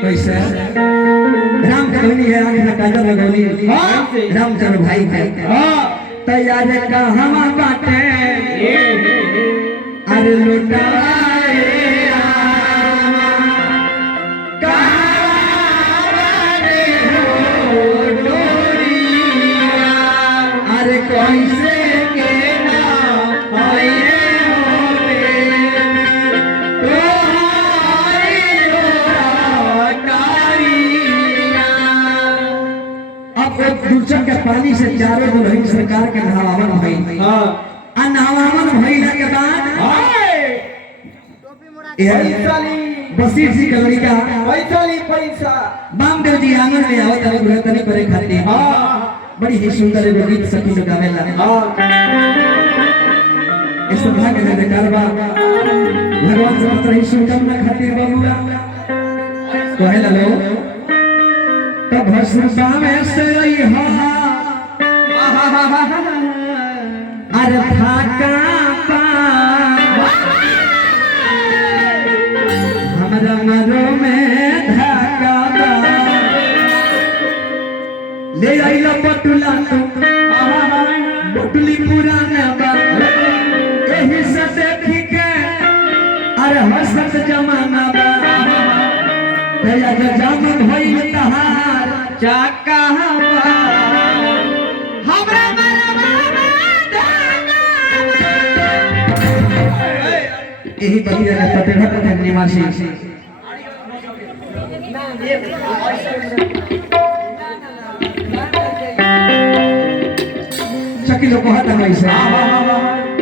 कैसे राम कहानी है आखिर काजल लगोली रामचंद्र भाई है तैयार का हम बाटे अरे लुटाए अरे कैसे दूरचक के पानी से चारों दुल्हन सरकार के नहावन भई नहावन भइला के बाद बसीर जी का लड़का पैसा बामदेव जी आंगन में आवत है गुरतनी करे खातिर बड़ी ही सुंदर एगो गीत सखी लोग गावेला इस सभा के जयकार बा भगवान से पत्र ही शुभकामना खातिर बबुआ कहेला लो तब हसुबा में से रही हो अरे थाका पा हमरा मरो में धाका बा ले आइला बटुला तू बटुली पुराना बा एही से देखी के अरे हसत जमाना बा दया जम भइल तहार चाका हमरा यही बलिया का पटेढ़ा पटेढ़ निवासी चकी लोग कहता है ऐसे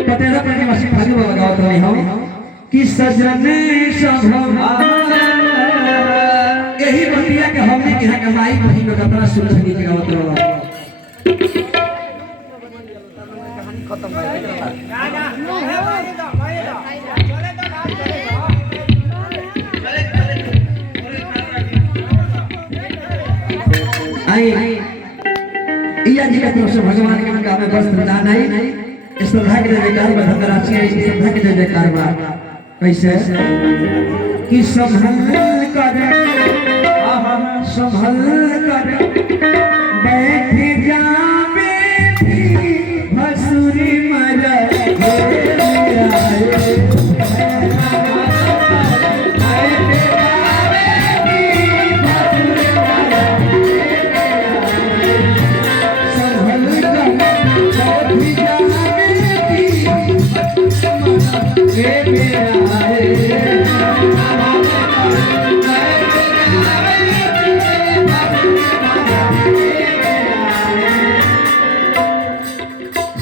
पटेढ़ा पटेढ़ निवासी भाजू बाबा गावत रही हो कि सजने सभा यही बतिया के हमने के यहाँ माई बहन लोग अपना सुन सकी के गावत रहा खत्म आई इया जी का तरफ से भगवान के उनका हमें वस्त्र दान आई इस सभा के जयकार में धनराशि आई इस सभा के जयकार में कैसे कि संभल कर बैठ जावे भसुरी मर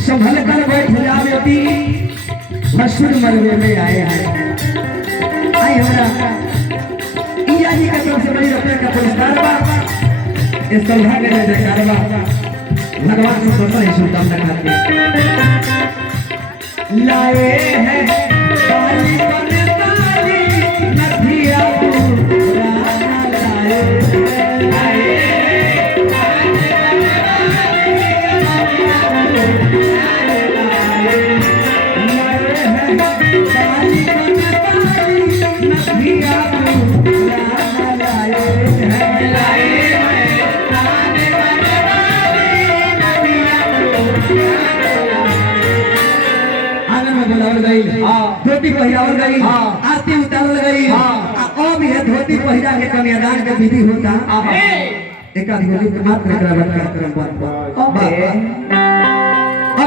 संभल कर बैठ जावे भसुर मरवे में आए हैं आई हमरा इया जी का तरफ से बड़ी रुपये का पुरस्कार बा इस सभा के जयकार बा भगवान से प्रसन्न ही शुभकामना करते लाए हैं ताली बन ताली नथिया धोती पहिरावल गई आरती उतारल गई अब यह धोती पहिरा के कन्यादान के विधि होता एक आदमी मात्र एकरा कार्यक्रम पर अब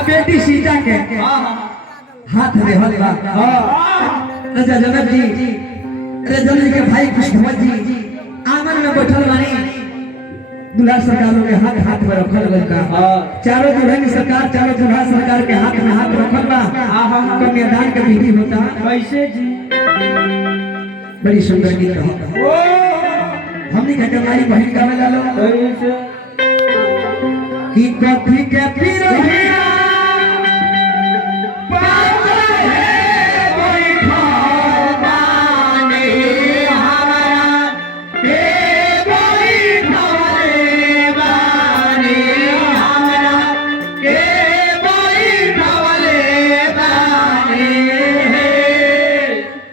बेटी सीता के हाथ में हल बा राजा जनक जी जनक के भाई कृष्णवत जी आंगन में बैठल बानी दूल्हा सरकार के हाथ हाथ में रखल गइल का चारों दुल्हन सरकार चारों दूल्हा सरकार के हाथ में हाथ रखल बा कन्यादान के विधि होता कैसे जी बड़ी सुंदर गीत होता हमनी के हमारी बहन गावे ला लो कि कथी के पिरहिया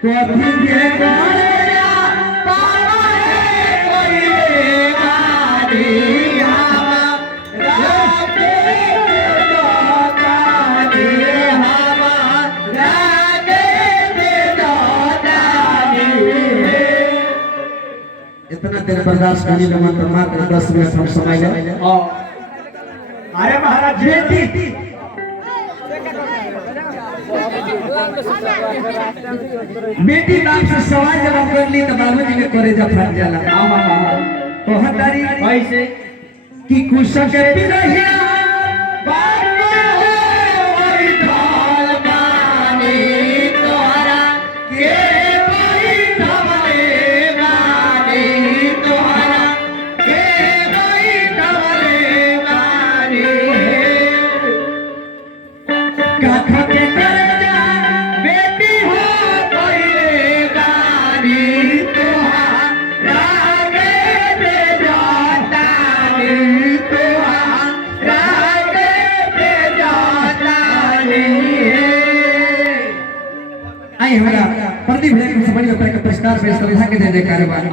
कभी जितना देर बर्दाश्त करने का मन तो मात्र 10 मिनट हम समय ले। अरे महाराज बेटी बेटी नाम से सवाल जब हम कर ली तो बाबूजी के कलेजा फट जाला। तो हतारी कैसे कि कुशक पिरहिया हमरा प्रदीप भैया के बड़ी बड़ी पुरस्कार पेश कर के दे दे कार्यवाही।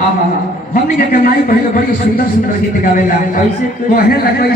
हमनी के कमाई पहले बड़ी सुंदर सुंदर गीत गावेला। कैसे कहे लगे